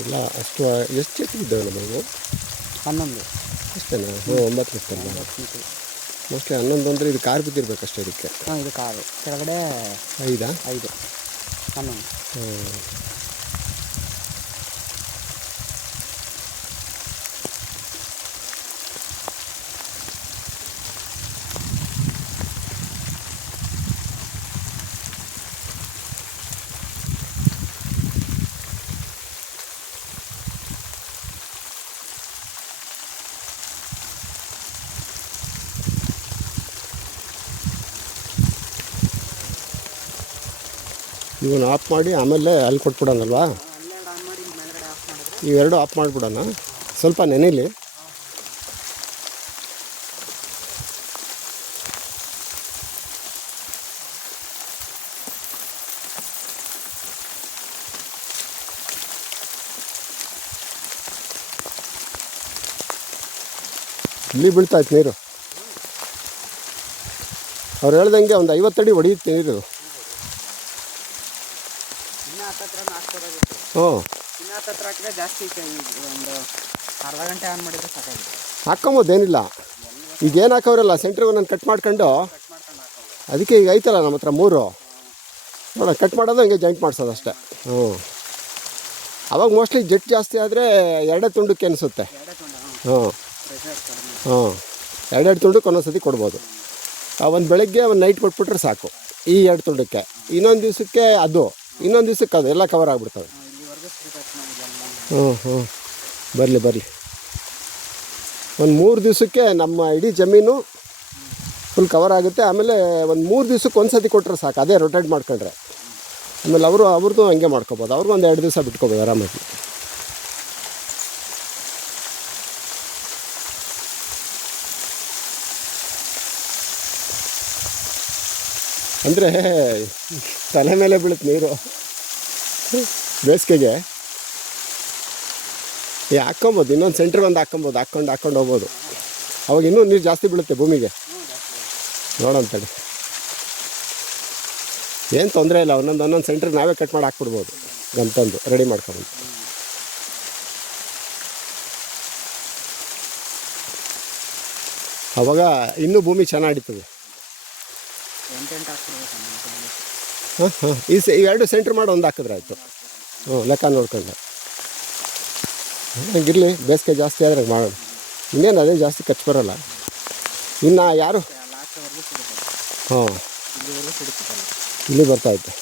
ಇಲ್ಲ ಅಷ್ಟು ಎಷ್ಟು ಚಟ್ಟಿ ಇದ್ದಾವೆ ನಮಗೆ 11 ಅಷ್ಟೇನಾ? 9 ಇರ್ತಲ್ಲ ಮೋಸ್ಟ್ಲಿ 11 ಅಂದರೆ ಇದು ಕಾರ್ ಬಿದ್ದಿರ್ಬೇಕಷ್ಟೇ ಇದಕ್ಕೆ. ಹಾಂ ಇದು ಕಾರು ಕೆಳಗಡೆ 5 11. ಇವನ್ನ ಆಫ್ ಮಾಡಿ ಆಮೇಲೆ ಅಲ್ಲಿ ಕೊಟ್ಬಿಡೋಣಲ್ವಾ? ಇವೆರಡು ಆಫ್ ಮಾಡಿಬಿಡೋಣ, ಸ್ವಲ್ಪ ನೆನೆಲಿ. ಇಲ್ಲಿ ಬೀಳ್ತಾಯ್ತು ನೀರು. ಅವ್ರು ಹೇಳ್ದಂಗೆ ಒಂದು 50 ಅಡಿ ಹೊಡೆಯುತ್ತೆ ನೀರು. ಹಾಕ್ಕೊಂಬೋದೇನಿಲ್ಲ. ಈಗ ಏನು ಹಾಕೋರಲ್ಲ ಸೆಂಟ್ರಿಗೆ ಒಂದೊಂದು ಕಟ್ ಮಾಡ್ಕೊಂಡು, ಅದಕ್ಕೆ ಈಗ ಐತಲ್ಲ ನಮ್ಮ ಹತ್ರ 3 ನೋಡ ಕಟ್ ಮಾಡೋದು ಹಂಗೆ ಜಾಯಿಂಟ್ ಮಾಡಿಸೋದು ಅಷ್ಟೇ. ಅವಾಗ ಮೋಸ್ಟ್ಲಿ ಜೆಟ್ ಜಾಸ್ತಿ ಆದರೆ 2 ತುಂಡಕ್ಕೆ ಅನಿಸುತ್ತೆ. ಎರಡೆರಡು ತುಂಡಕ್ಕೆ ಒಂದೊಂದು ಕೊಡ್ಬೋದು. ಒಂದು ಬೆಳಗ್ಗೆ ಒಂದು ನೈಟ್ ಕೊಟ್ಬಿಟ್ರೆ ಸಾಕು ಈ 2 ತುಂಡಕ್ಕೆ. ಇನ್ನೊಂದು ದಿವಸಕ್ಕೆ ಅದು, ಇನ್ನೊಂದು ದಿವಸಕ್ಕೆ ಅದು ಎಲ್ಲ ಕವರ್ ಆಗಿಬಿಡ್ತವೆ. ಬರಲಿ ಒಂದು 3 ದಿವಸಕ್ಕೆ ನಮ್ಮ ಇಡೀ ಜಮೀನು ಫುಲ್ ಕವರ್ ಆಗುತ್ತೆ. ಆಮೇಲೆ ಒಂದು 3 ದಿವಸಕ್ಕೆ ಒಂದು ಸತಿ ಕೊಟ್ಟರೆ ಸಾಕು, ಅದೇ ರೊಟೇಟ್ ಮಾಡ್ಕೊಂಡ್ರೆ. ಆಮೇಲೆ ಅವ್ರದ್ದು ಹಂಗೆ ಮಾಡ್ಕೊಬೋದು. ಅವ್ರಿಗೂ ಒಂದು 2 ದಿವಸ ಬಿಟ್ಕೋಬೋದು ಆರಾಮಾಗಿ. ಅಂದರೆ ತಲೆ ಮೇಲೆ ಬೀಳುತ್ತೆ ನೀರು ಬೇಸಿಗೆಗೆ. ಹಾಕ್ಕೊಬೋದು, ಇನ್ನೊಂದು ಸೆಂಟ್ರಿಗೆ ಒಂದು ಹಾಕ್ಕೊಂಡು ಹೋಗ್ಬೋದು. ಅವಾಗ ಇನ್ನೂ ನೀರು ಜಾಸ್ತಿ ಬೀಳುತ್ತೆ ಭೂಮಿಗೆ. ನೋಡೋಂತೇಳಿ ಏನು ತೊಂದರೆ ಇಲ್ಲ. ಒಂದೊಂದು ಸೆಂಟ್ರಿಗೆ ನಾವೇ ಕಟ್ ಮಾಡಿ ಹಾಕ್ಬಿಡ್ಬೋದು. ಗಂತಂದು ರೆಡಿ ಮಾಡ್ಕೊಂಡು ಅವಾಗ ಇನ್ನೂ ಭೂಮಿ ಚೆನ್ನಾಗಿರ್ತದೆ. ಈ 2 ಸೆಂಟ್ರ್ ಮಾಡಿ ಒಂದು ಹಾಕಿದ್ರೆ ಆಯಿತು. ಲೆಕ್ಕ ನೋಡ್ಕೊಂಡು ಹಂಗಿರಲಿ. ಬೇಸಿಗೆ ಜಾಸ್ತಿ ಆದರೆ ಮಾಡೋಣ. ಇನ್ನೇನು ಅದೇ ಜಾಸ್ತಿ ಖರ್ಚು ಬರೋಲ್ಲ. ಇನ್ನು ಯಾರು ಇಲ್ಲಿ ಬರ್ತಾಯಿತ್ತು.